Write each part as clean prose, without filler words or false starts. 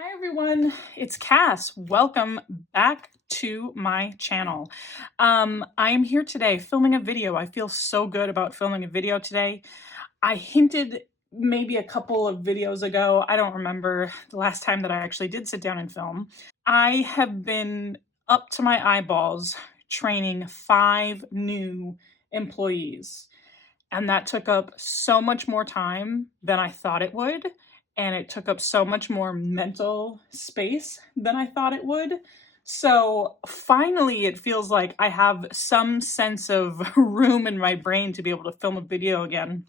Hi everyone, it's Cass. Welcome back to my channel. I am here today filming a video. I feel so good about filming a video today. I hinted maybe a couple of videos ago, I don't remember the last time that I actually did sit down and film. I have been up to my eyeballs training 5 new employees. And that took up so much more time than I thought it would. And it took up so much more mental space than I thought it would. So finally, it feels like I have some sense of room in my brain to be able to film a video again.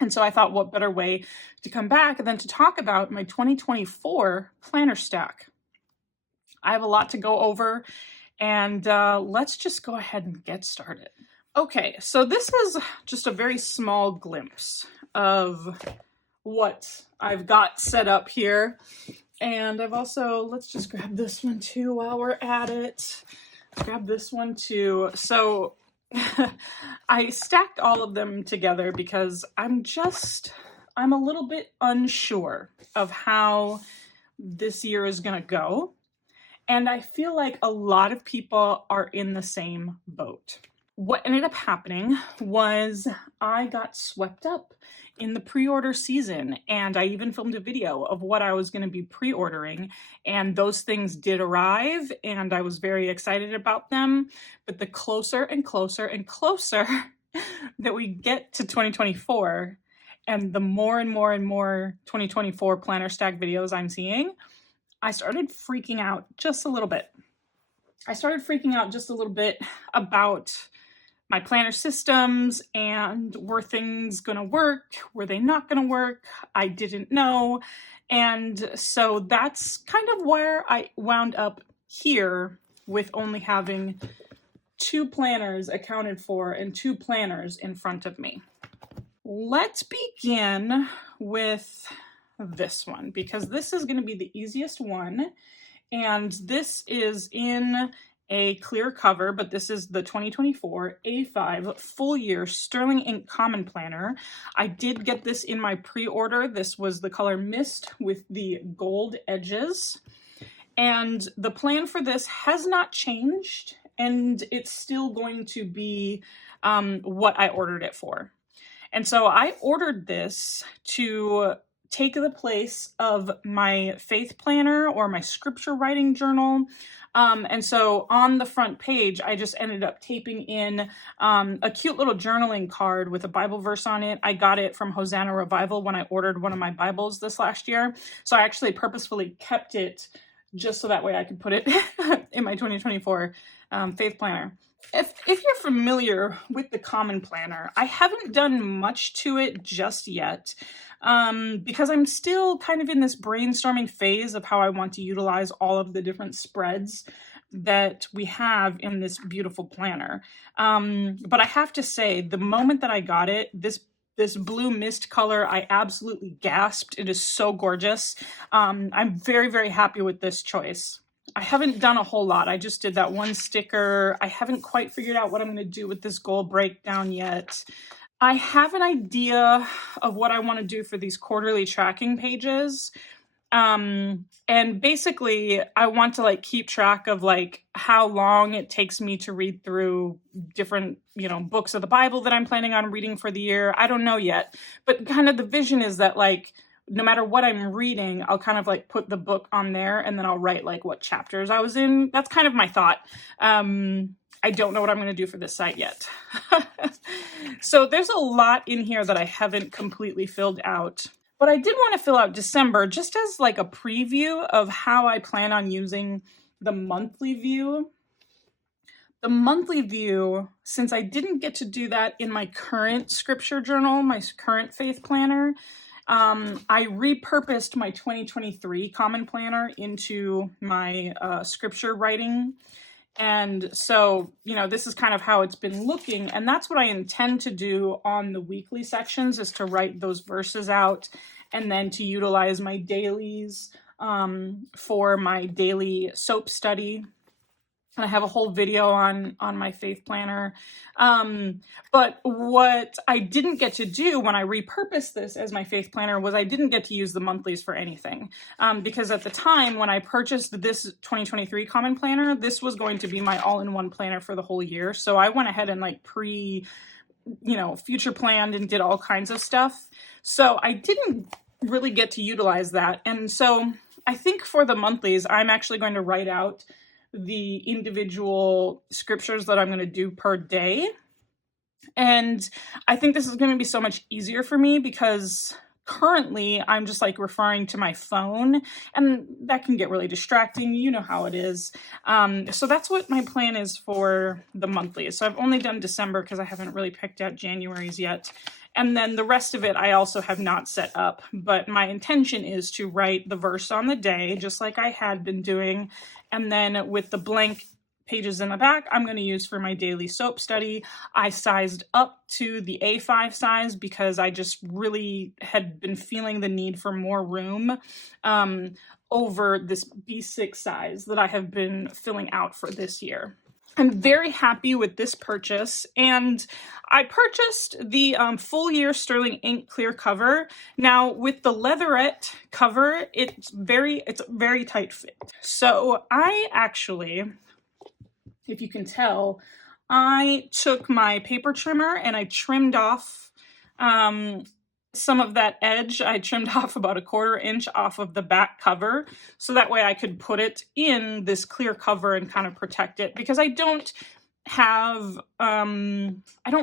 And so I thought, what better way to come back than to talk about my 2024 planner stack. I have a lot to go over, and let's just go ahead and get started. Okay, so this is just a very small glimpse of what I've got set up here. And I've also, let's just grab this one too while we're at it. Grab this one too. So I stacked all of them together because I'm a little bit unsure of how this year is gonna go. And I feel like a lot of people are in the same boat. What ended up happening was I got swept up in the pre-order season, and I even filmed a video of what I was going to be pre-ordering, and those things did arrive, and I was very excited about them. But the closer and closer and closer that we get to 2024, and the more and more and more 2024 planner stack videos I'm seeing, I started freaking out just a little bit. About my planner systems and were things gonna work? Were they not gonna work? I didn't know. And so that's kind of where I wound up here with only having 2 planners accounted for and 2 planners in front of me. Let's begin with this one because this is going to be the easiest one. And this is in a clear cover, but this is the 2024 A5 full year Sterling Ink Common Planner. I did get this in my pre-order. This was the color Mist with the gold edges. And the plan for this has not changed, and it's still going to be what I ordered it for. And so I ordered this to take the place of my faith planner or my scripture writing journal. And so on the front page, I just ended up taping in a cute little journaling card with a Bible verse on it. I got it from Hosanna Revival when I ordered one of my Bibles this last year. So I actually purposefully kept it just so that way I could put it in my 2024 faith planner. If you're familiar with the Common Planner, I haven't done much to it just yet because I'm still kind of in this brainstorming phase of how I want to utilize all of the different spreads that we have in this beautiful planner. But I have to say, the moment that I got it, this blue mist color, I absolutely gasped. It is so gorgeous. I'm very, very happy with this choice. I haven't done a whole lot. I just did that one sticker. I haven't quite figured out what I'm going to do with this goal breakdown yet. I have an idea of what I want to do for these quarterly tracking pages. And basically I want to keep track of how long it takes me to read through different, books of the Bible that I'm planning on reading for the year. I don't know yet, but kind of the vision is that no matter what I'm reading, I'll kind of put the book on there and then I'll write what chapters I was in. That's kind of my thought. I don't know what I'm going to do for this site yet. So there's a lot in here that I haven't completely filled out. But I did want to fill out December just as a preview of how I plan on using the monthly view. The monthly view, since I didn't get to do that in my current scripture journal, my current faith planner, I repurposed my 2023 Common Planner into my scripture writing. And so, this is kind of how it's been looking. And that's what I intend to do on the weekly sections, is to write those verses out and then to utilize my dailies for my daily soap study. and I have a whole video on my faith planner. But what I didn't get to do when I repurposed this as my faith planner was I didn't get to use the monthlies for anything. Because at the time when I purchased this 2023 common planner, this was going to be my all-in-one planner for the whole year. So I went ahead and like future planned and did all kinds of stuff. So I didn't really get to utilize that. And so I think for the monthlies, I'm actually going to write out the individual scriptures that I'm going to do per day. And I think this is going to be so much easier for me because currently I'm just like referring to my phone, and that can get really distracting. You know how it is. So that's what my plan is for the monthly. So I've only done December because I haven't really picked out January's yet. And then the rest of it I also have not set up, but my intention is to write the verse on the day, just like I had been doing. And then with the blank pages in the back, I'm going to use for my daily soap study. I sized up to the A5 size because I just really had been feeling the need for more room over this B6 size that I have been filling out for this year. I'm very happy with this purchase, and I purchased the full year sterling ink clear cover. Now with the leatherette cover, it's very tight fit. So I actually, if you can tell, I took my paper trimmer and I trimmed off some of that edge. I trimmed off about 1/4 inch off of the back cover, so that way I could put it in this clear cover and kind of protect it, because I don't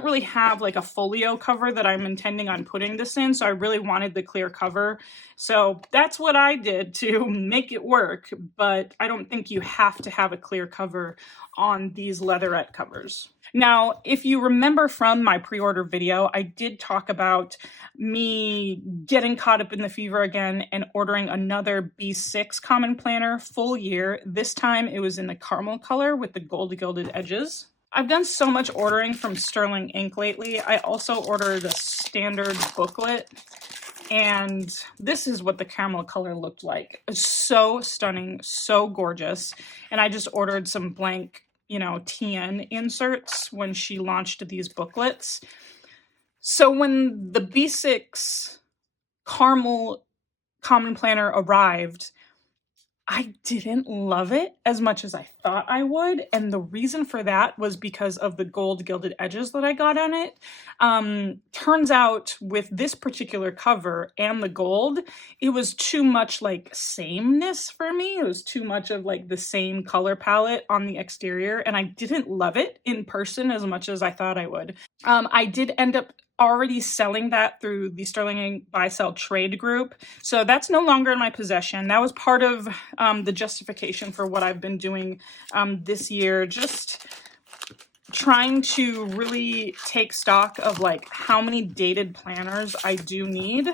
really have like a folio cover that I'm intending on putting this in, so I really wanted the clear cover. So that's what I did to make it work, but I don't think you have to have a clear cover on these leatherette covers. Now, if you remember from my pre-order video, I did talk about me getting caught up in the fever again and ordering another B6 common planner full year. This time it was in the caramel color with the gold gilded edges. I've done so much ordering from Sterling Ink lately. I also ordered a standard booklet, and this is what the caramel color looked like. It's so stunning, so gorgeous. And I just ordered some blank, TN inserts when she launched these booklets. So when the B6 caramel common planner arrived, I didn't love it as much as I thought I would. And the reason for that was because of the gold gilded edges that I got on it. Turns out with this particular cover and the gold, it was too much like sameness for me. It was too much of like the same color palette on the exterior, and I didn't love it in person as much as I thought I would. I did end up already selling that through the Sterling Ink buy sell trade group, so that's no longer in my possession. That was part of the justification for what I've been doing this year, just trying to really take stock of like how many dated planners I do need.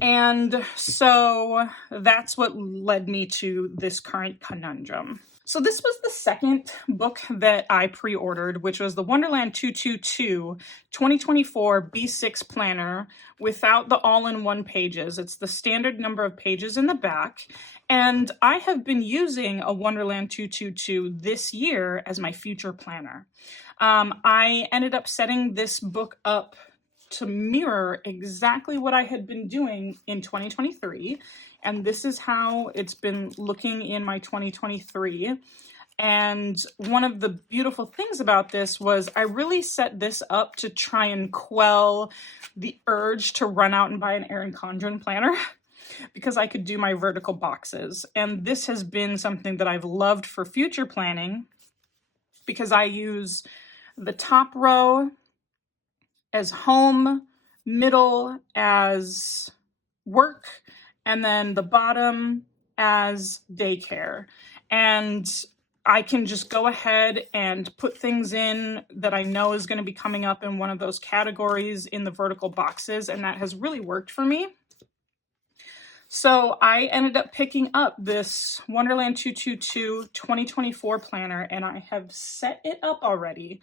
And so that's what led me to this current conundrum. So this was the second book that I pre-ordered, which was the Wonderland 222 2024 B6 planner without the all-in-one pages. It's the standard number of pages in the back. And I have been using a Wonderland 222 this year as my future planner. I ended up setting this book up to mirror exactly what I had been doing in 2023. And this is how it's been looking in my 2023. And one of the beautiful things about this was I really set this up to try and quell the urge to run out and buy an Erin Condren planner because I could do my vertical boxes. And this has been something that I've loved for future planning because I use the top row as home, middle as work, and then the bottom as daycare. And I can just go ahead and put things in that I know is going to be coming up in one of those categories in the vertical boxes, and that has really worked for me. So I ended up picking up this Wonderland 222 2024 planner, and I have set it up already,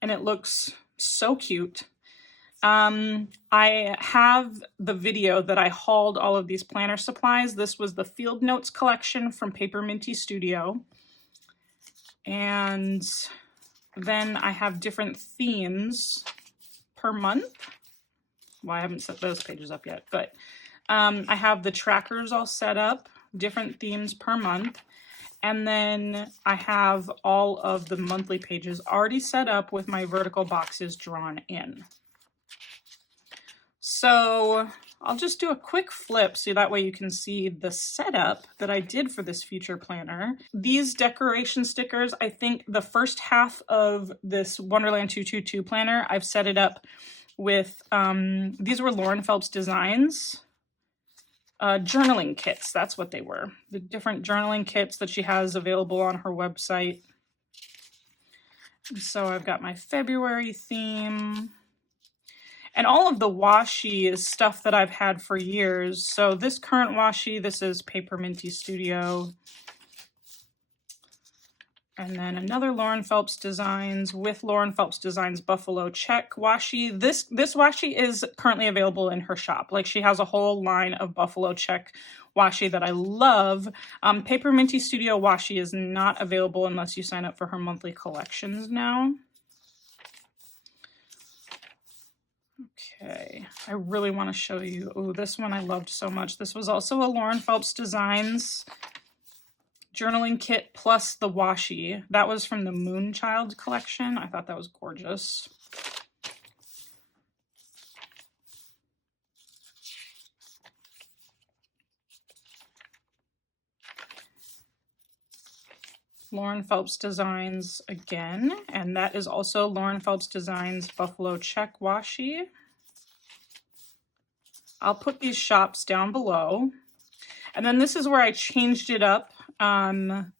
and it looks so cute. I have the video that I hauled all of these planner supplies. This was the Field Notes collection from Paper Minty Studio. And then I have different themes per month. Well, I haven't set those pages up yet, but I have the trackers all set up, different themes per month. And then I have all of the monthly pages already set up with my vertical boxes drawn in. So I'll just do a quick flip so that way you can see the setup that I did for this future planner. These decoration stickers, I think the first half of this Wonderland 222 planner, I've set it up with, these were Lauren Phelps Designs journaling kits. That's what they were. The different journaling kits that she has available on her website. So I've got my February theme. And all of the washi is stuff that I've had for years. So this current washi, this is Paper Minty Studio. And then another Lauren Phelps Designs with Lauren Phelps Designs Buffalo Check washi. This washi is currently available in her shop. Like, she has a whole line of Buffalo Check washi that I love. Paper Minty Studio washi is not available unless you sign up for her monthly collections now. Okay, I really want to show you. Oh, this one I loved so much. This was also a Lauren Phelps Designs journaling kit plus the washi. That was from the Moonchild collection. I thought that was gorgeous. Lauren Phelps Designs again, and that is also Lauren Phelps Designs Buffalo Check washi. I'll put these shops down below. And then this is where I changed it up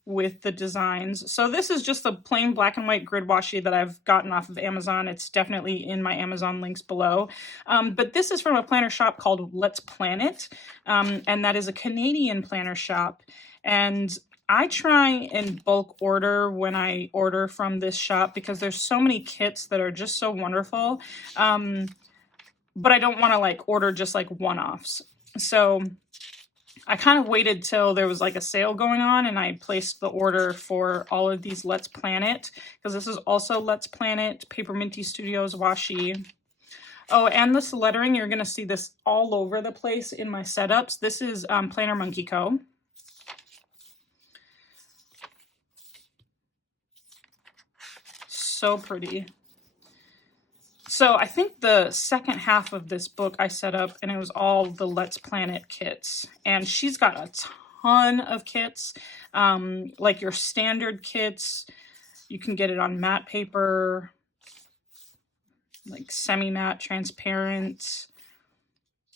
with the designs. So this is just the plain black and white grid washi that I've gotten off of Amazon. It's definitely in my Amazon links below. But this is from a planner shop called Let's Plan It. And that is a Canadian planner shop. And I try and bulk order when I order from this shop because there's so many kits that are just so wonderful. But I don't want to like order just like one-offs. So I kind of waited till there was like a sale going on and I placed the order for all of these Let's Plan It, because this is also Let's Plan It Paper Minty Studios washi. Oh, and this lettering, you're going to see this all over the place in my setups. This is Planner Monkey Co. So pretty. So I think the second half of this book I set up and it was all the Let's Plan It kits. And she's got a ton of kits, like your standard kits. You can get it on matte paper, like semi-matte, transparent.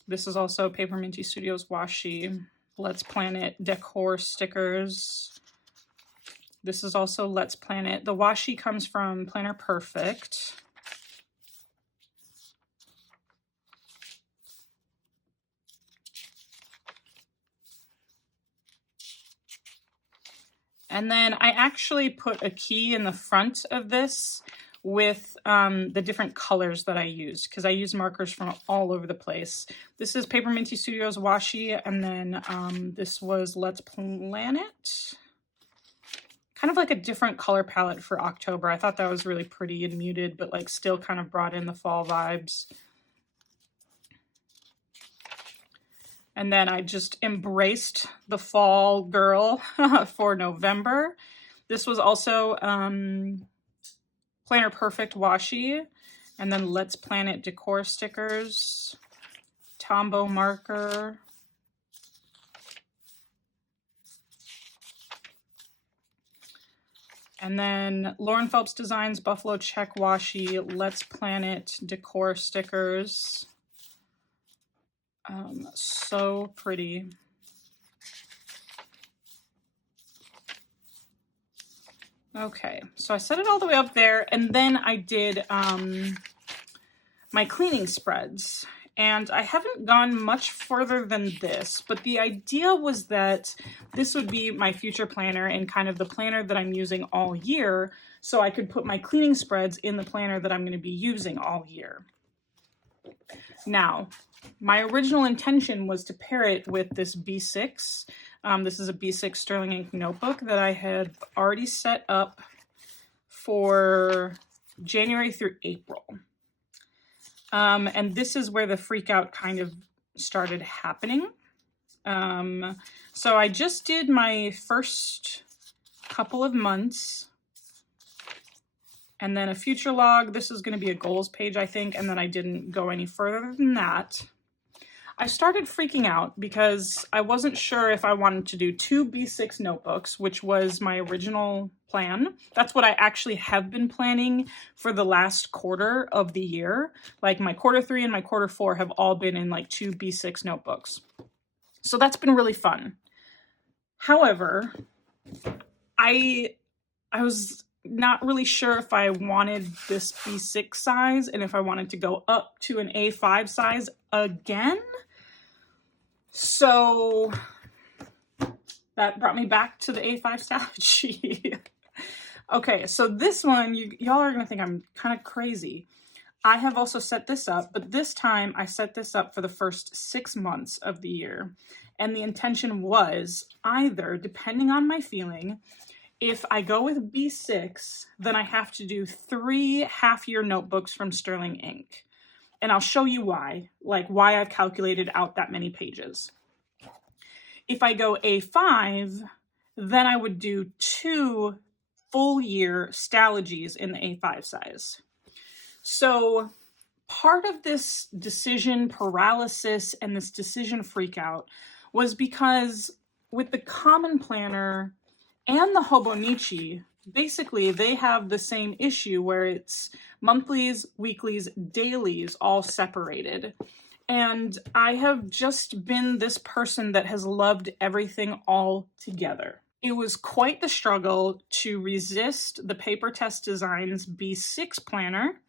This is also Paper Minty Studios washi. Let's Plan It decor stickers. This is also Let's Plan It. The washi comes from Planner Perfect. And then I actually put a key in the front of this with the different colors that I used, because I use markers from all over the place. This is Paper Minty Studios washi, and then this was Let's Plan It. Kind of like a different color palette for October. I thought that was really pretty and muted, but like still kind of brought in the fall vibes. And then I just embraced the fall girl for November. This was also Planner Perfect washi. And then Let's Plan It decor stickers. Tombow marker. And then Lauren Phelps Designs Buffalo Check washi. Let's Plan It decor stickers. So pretty. Okay, so I set it all the way up there, and then I did my cleaning spreads. And I haven't gone much further than this, but the idea was that this would be my future planner and kind of the planner that I'm using all year, so I could put my cleaning spreads in the planner that I'm going to be using all year. Now, my original intention was to pair it with this B6. This is a B6 Sterling Ink notebook that I had already set up for January through April. And this is where the freak out kind of started happening. So I just did my first couple of months, and then a future log. This is going to be a goals page, I think, and then I didn't go any further than that. I started freaking out because I wasn't sure if I wanted to do 2 B6 notebooks, which was my original plan. That's what I actually have been planning for the last quarter of the year. Like my quarter 3 and my quarter 4 have all been in like 2 B6 notebooks. So that's been really fun. However, I was not really sure if I wanted this B6 size and if I wanted to go up to an A5 size again. So that brought me back to the A5 Stalogy. Okay, so this one, y'all are gonna think I'm kind of crazy. I have also set this up, but this time I set this up for the first 6 months of the year. And the intention was either, depending on my feeling, if I go with B6, then I have to do 3 half-year notebooks from Sterling Ink. And I'll show you why, like why I've calculated out that many pages. If I go A5, then I would do 2 full-year Stalogies in the A5 size. So part of this decision paralysis and this decision freakout was because with the Common Planner and the Hobonichi, basically they have the same issue where it's monthlies, weeklies, dailies all separated. And I have just been this person that has loved everything all together. It was quite the struggle to resist the Paper Test Designs B6 planner,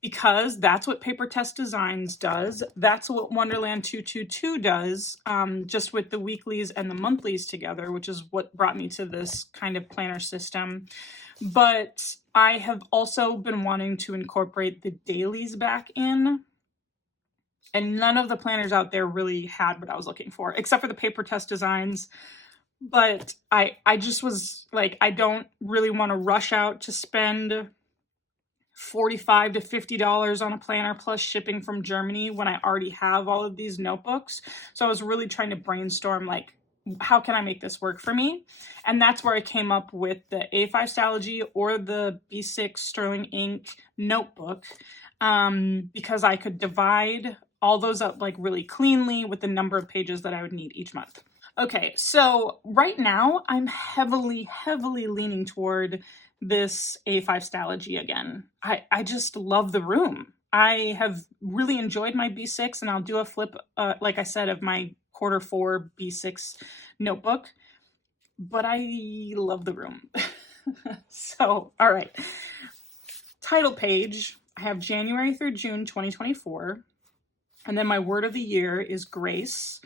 because that's what Paper Test Designs does. That's what Wonderland 222 does, just with the weeklies and the monthlies together, which is what brought me to this kind of planner system. But I have also been wanting to incorporate the dailies back in, and none of the planners out there really had what I was looking for, except for the Paper Test Designs. But I just was like, I don't really want to rush out to spend $45 to $50 on a planner plus shipping from Germany when I already have all of these notebooks. So I was really trying to brainstorm, like, how can I make this work for me? And that's where I came up with the A5 Stalogy or the B6 Sterling Ink notebook, because I could divide all those up like really cleanly with the number of pages that I would need each month. Okay, so right now I'm heavily leaning toward this A5 Stalogy again. I just love the room. I have really enjoyed my B6, and I'll do a flip, like I said, of my quarter 4 B6 notebook, but I love the room. So, all right. Title page, I have January through June 2024, and then my word of the year is grace.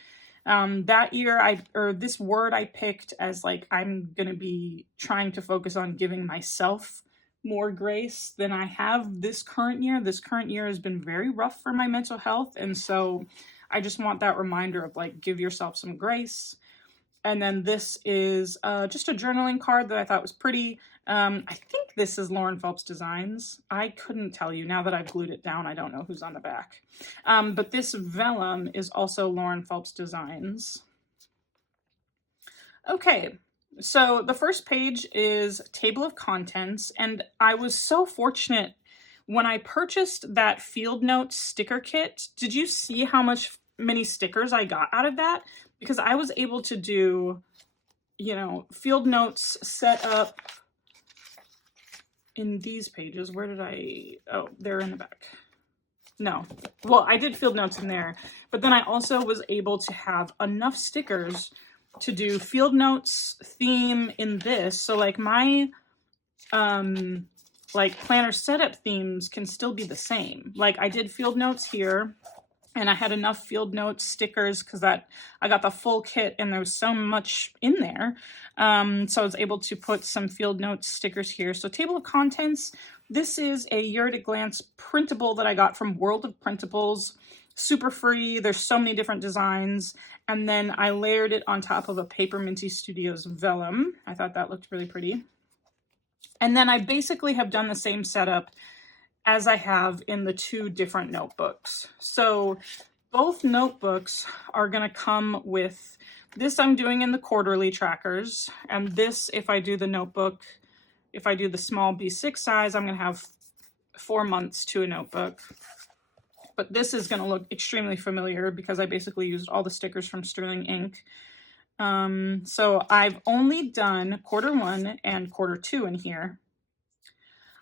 That year, this word I picked as like, I'm going to be trying to focus on giving myself more grace than I have this current year. This current year has been very rough for my mental health. And so I just want that reminder of like, give yourself some grace. And then this is just a journaling card that I thought was pretty. I think this is Lauren Phelps Designs. I couldn't tell you. Now that I've glued it down, I don't know who's on the back. But this vellum is also Lauren Phelps Designs. Okay, so the first page is table of contents. And I was so fortunate when I purchased that Field Notes sticker kit. Did you see how many stickers I got out of that? Because I was able to do, you know, Field Notes set up in these pages. Where did oh, they're in the back. No, well, I did Field Notes in there, but then I also was able to have enough stickers to do Field Notes theme in this. So like my, like planner setup themes can still be the same. Like I did Field Notes here, and I had enough Field Notes stickers because I got the full kit and there was so much in there. So I was able to put some Field Notes stickers here. So table of contents, this is a Year at a Glance printable that I got from World of Printables. Super free. There's so many different designs. And then I layered it on top of a Paper Minty Studios vellum. I thought that looked really pretty. And then I basically have done the same setup as I have in the 2 different notebooks. So both notebooks are going to come with this. I'm doing in the quarterly trackers, and this, if I do the notebook, if I do the small B6 size, I'm going to have 4 months to a notebook. But this is going to look extremely familiar because I basically used all the stickers from Sterling Ink. So I've only done quarter 1 and quarter 2 in here.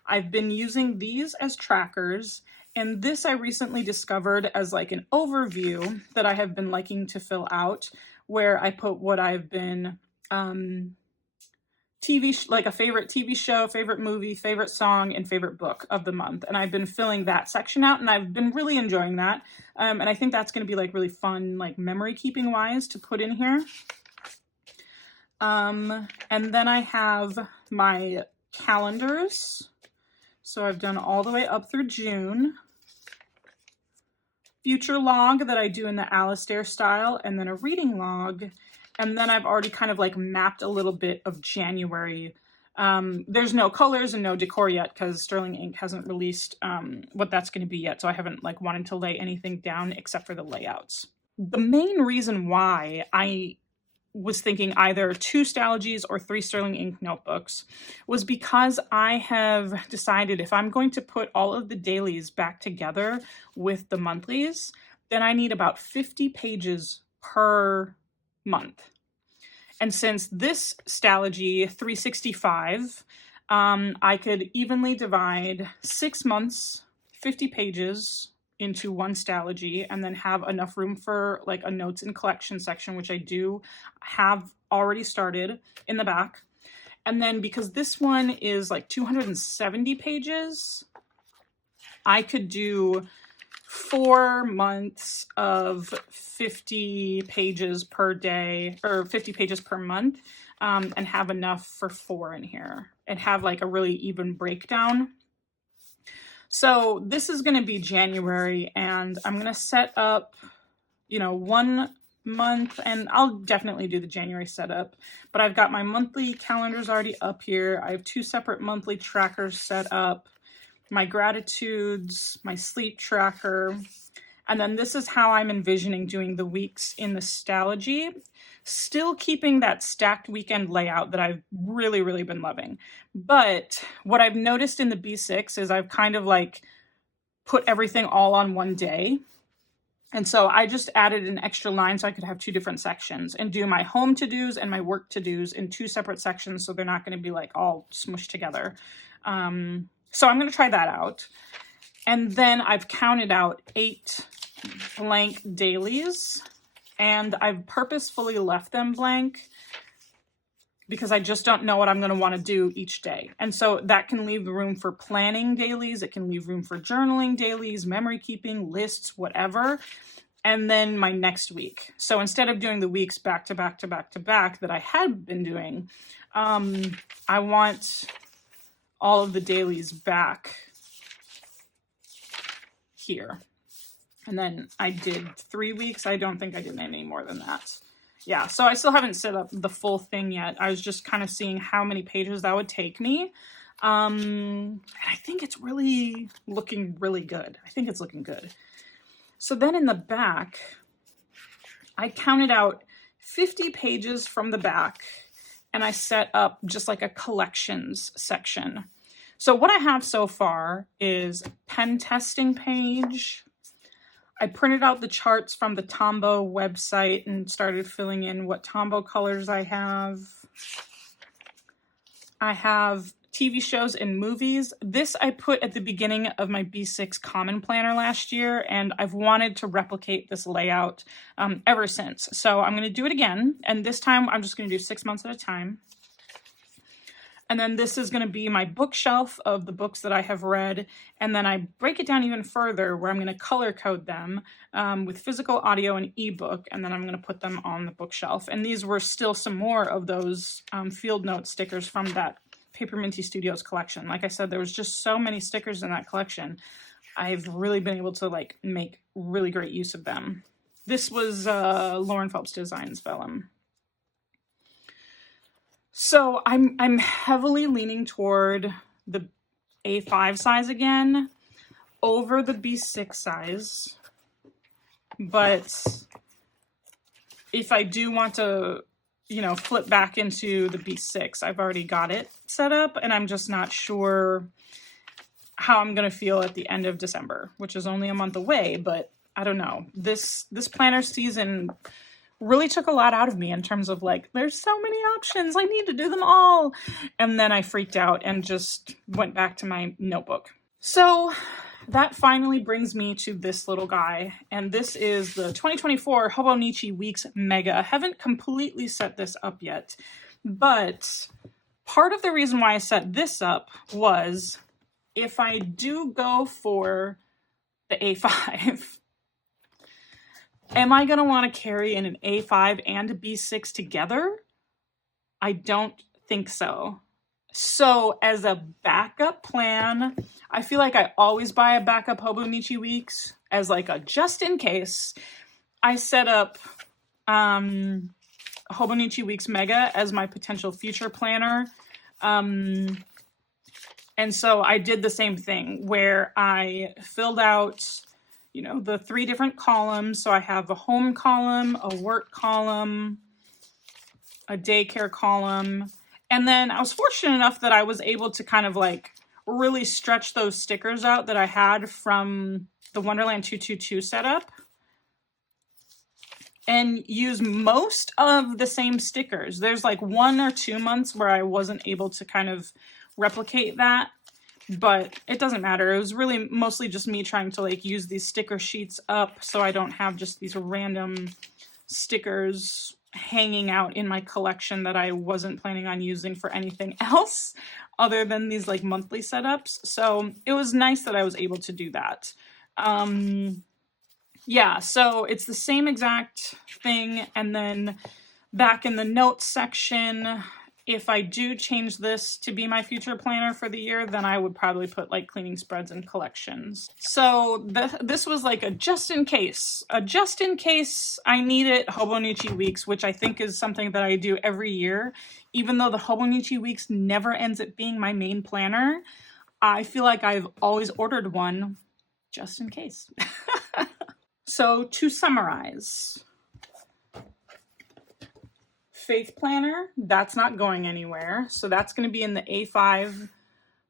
I've been using these as trackers, and this I recently discovered as like an overview that I have been liking to fill out, where I put what I've been like a favorite TV show, favorite movie, favorite song, and favorite book of the month. And I've been filling that section out, and I've been really enjoying that. And I think that's going to be like really fun, like memory keeping wise, to put in here. And then I have my calendars. So I've done all the way up through June. Future log that I do in the Alistair style, and then a reading log. And then I've already kind of like mapped a little bit of January. There's no colors and no decor yet because Sterling Ink hasn't released what that's going to be yet. So I haven't like wanted to lay anything down except for the layouts. The main reason why I was thinking either 2 Stalogies or 3 Sterling Ink notebooks was because I have decided if I'm going to put all of the dailies back together with the monthlies, then I need about 50 pages per month. And since this Stalogy 365, I could evenly divide 6 months, 50 pages into 1 Stalogy, and then have enough room for like a notes and collection section, which I do have already started in the back. And then because this one is like 270 pages, I could do 4 months of 50 pages per day, or 50 pages per month, and have enough for 4 in here and have like a really even breakdown. So this is going to be January, and I'm going to set up, 1 month, and I'll definitely do the January setup, but I've got my monthly calendars already up here. I have 2 separate monthly trackers set up, my gratitudes, my sleep tracker, and then this is how I'm envisioning doing the weeks in the Stalogy, still keeping that stacked weekend layout that I've really, really been loving. But what I've noticed in the B6 is I've kind of like put everything all on one day. And so I just added an extra line so I could have 2 different sections and do my home to-dos and my work to-dos in 2 separate sections, so they're not going to be like all smushed together. So I'm going to try that out. And then I've counted out 8 blank dailies, and I've purposefully left them blank because I just don't know what I'm going to want to do each day. And so that can leave room for planning dailies. It can leave room for journaling dailies, memory keeping, lists, whatever. And then my next week. So instead of doing the weeks back to back to back to back that I had been doing, I want all of the dailies back here. And then I did 3 weeks. I don't think I did any more than that. Yeah, so I still haven't set up the full thing yet. I was just kind of seeing how many pages that would take me. And I think it's really looking really good. I think it's looking good. So then in the back, I counted out 50 pages from the back, and I set up just like a collections section. So what I have so far is pen testing page. I printed out the charts from the Tombow website and started filling in what Tombow colors I have. I have TV shows and movies. This I put at the beginning of my B6 Common Planner last year, and I've wanted to replicate this layout ever since. So I'm going to do it again, and this time I'm just going to do 6 months at a time. And then this is going to be my bookshelf of the books that I have read. And then I break it down even further where I'm going to color code them with physical, audio, and ebook. And then I'm going to put them on the bookshelf. And these were still some more of those field note stickers from that Paper Minty Studios collection. Like I said, there was just so many stickers in that collection. I've really been able to like make really great use of them. This was Lauren Phelps Designs vellum. So I'm heavily leaning toward the A5 size again over the B6 size. But if I do want to, you know, flip back into the B6, I've already got it set up, and I'm just not sure how I'm going to feel at the end of December, which is only a month away, but I don't know. This planner season really took a lot out of me in terms of like, there's so many options, I need to do them all. And then I freaked out and just went back to my notebook. So that finally brings me to this little guy, and this is the 2024 Hobonichi Weeks Mega. I haven't completely set this up yet, but part of the reason why I set this up was if I do go for the A5, am I going to want to carry in an A5 and a B6 together? I don't think so. So as a backup plan, I feel like I always buy a backup Hobonichi Weeks as like a just in case. I set up Hobonichi Weeks Mega as my potential future planner. And so I did the same thing where I filled out, you know, the 3 different columns. So I have a home column, a work column, a daycare column. And then I was fortunate enough that I was able to kind of like really stretch those stickers out that I had from the Wonderland 222 setup and use most of the same stickers. There's like 1 or 2 months where I wasn't able to kind of replicate that, but it doesn't matter. It was really mostly just me trying to like use these sticker sheets up so I don't have just these random stickers hanging out in my collection that I wasn't planning on using for anything else other than these like monthly setups. So it was nice that I was able to do that. Yeah, so it's the same exact thing. And then back in the notes section, if I do change this to be my future planner for the year, then I would probably put like cleaning spreads and collections. So this was like a just in case I need it Hobonichi Weeks, which I think is something that I do every year. Even though the Hobonichi Weeks never ends up being my main planner, I feel like I've always ordered one just in case. So to summarize, Faith Planner, that's not going anywhere. So that's going to be in the A5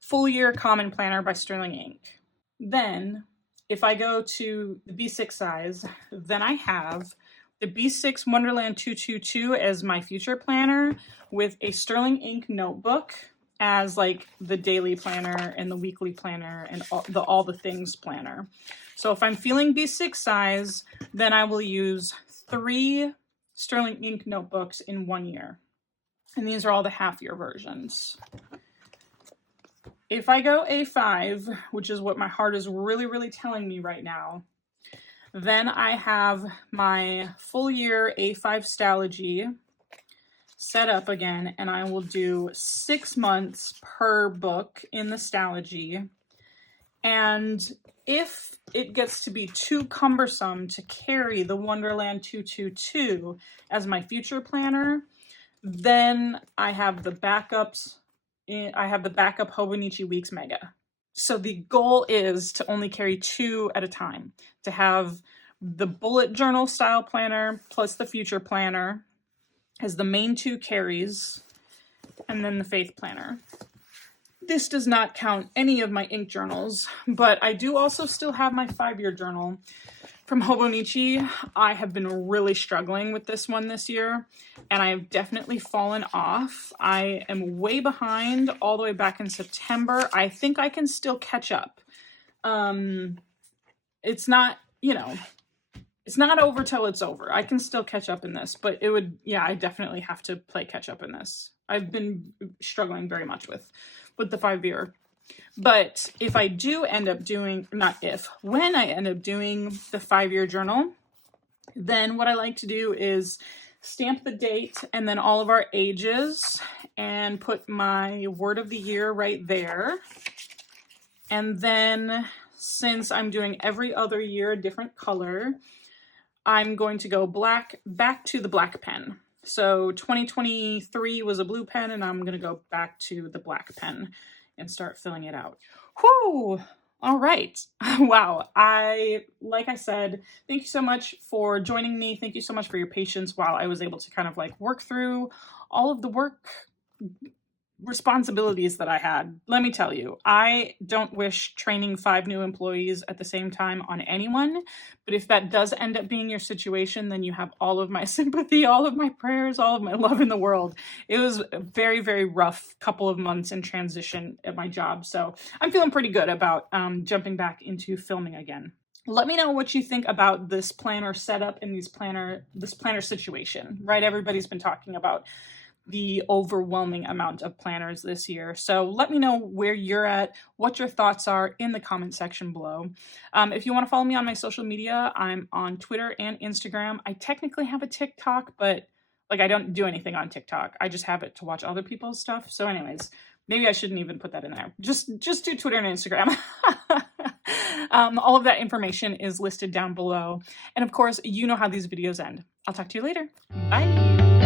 Full Year Common Planner by Sterling Ink. Then if I go to the B6 size, then I have the B6 Wonderland 222 as my future planner with a Sterling Ink notebook as like the daily planner and the weekly planner and all the things planner. So if I'm feeling B6 size, then I will use 3 Sterling Ink notebooks in 1 year. And these are all the half-year versions. If I go A5, which is what my heart is really, really telling me right now, then I have my full year A5 Stalogy set up again, and I will do 6 months per book in the Stalogy. And if it gets to be too cumbersome to carry the Wonderland 222 as my future planner, then I have the backups. I have the backup Hobonichi Weeks Mega. So the goal is to only carry 2 at a time, to have the bullet journal style planner plus the future planner as the main 2 carries, and then the Faith Planner. This does not count any of my ink journals, but I do also still have my 5-year journal from Hobonichi. I have been really struggling with this one this year, and I have definitely fallen off. I am way behind all the way back in September. I think I can still catch up. It's not, you know, it's not over till it's over. I can still catch up in this, but it would, yeah, I definitely have to play catch up in this. I've been struggling very much with the 5-year. But if I do end up doing, when I end up doing the 5-year journal, then what I like to do is stamp the date and then all of our ages and put my word of the year right there. And then since I'm doing every other year a different color, I'm going to go back to the black pen. So 2023 was a blue pen, and I'm going to go back to the black pen and start filling it out. Whew! All right. Wow. Like I said, thank you so much for joining me. Thank you so much for your patience while I was able to kind of like work through all of the work responsibilities that I had. Let me tell you, I don't wish training 5 new employees at the same time on anyone, but if that does end up being your situation, then you have all of my sympathy, all of my prayers, all of my love in the world. It was a very, very rough couple of months in transition at my job, so I'm feeling pretty good about jumping back into filming again. Let me know what you think about this planner setup and this planner situation, right? Everybody's been talking about the overwhelming amount of planners this year. So let me know where you're at, what your thoughts are in the comment section below. If you want to follow me on my social media, I'm on Twitter and Instagram. I technically have a TikTok, but like I don't do anything on TikTok. I just have it to watch other people's stuff. So anyways, maybe I shouldn't even put that in there. Just do Twitter and Instagram. All of that information is listed down below. And of course, you know how these videos end. I'll talk to you later. Bye.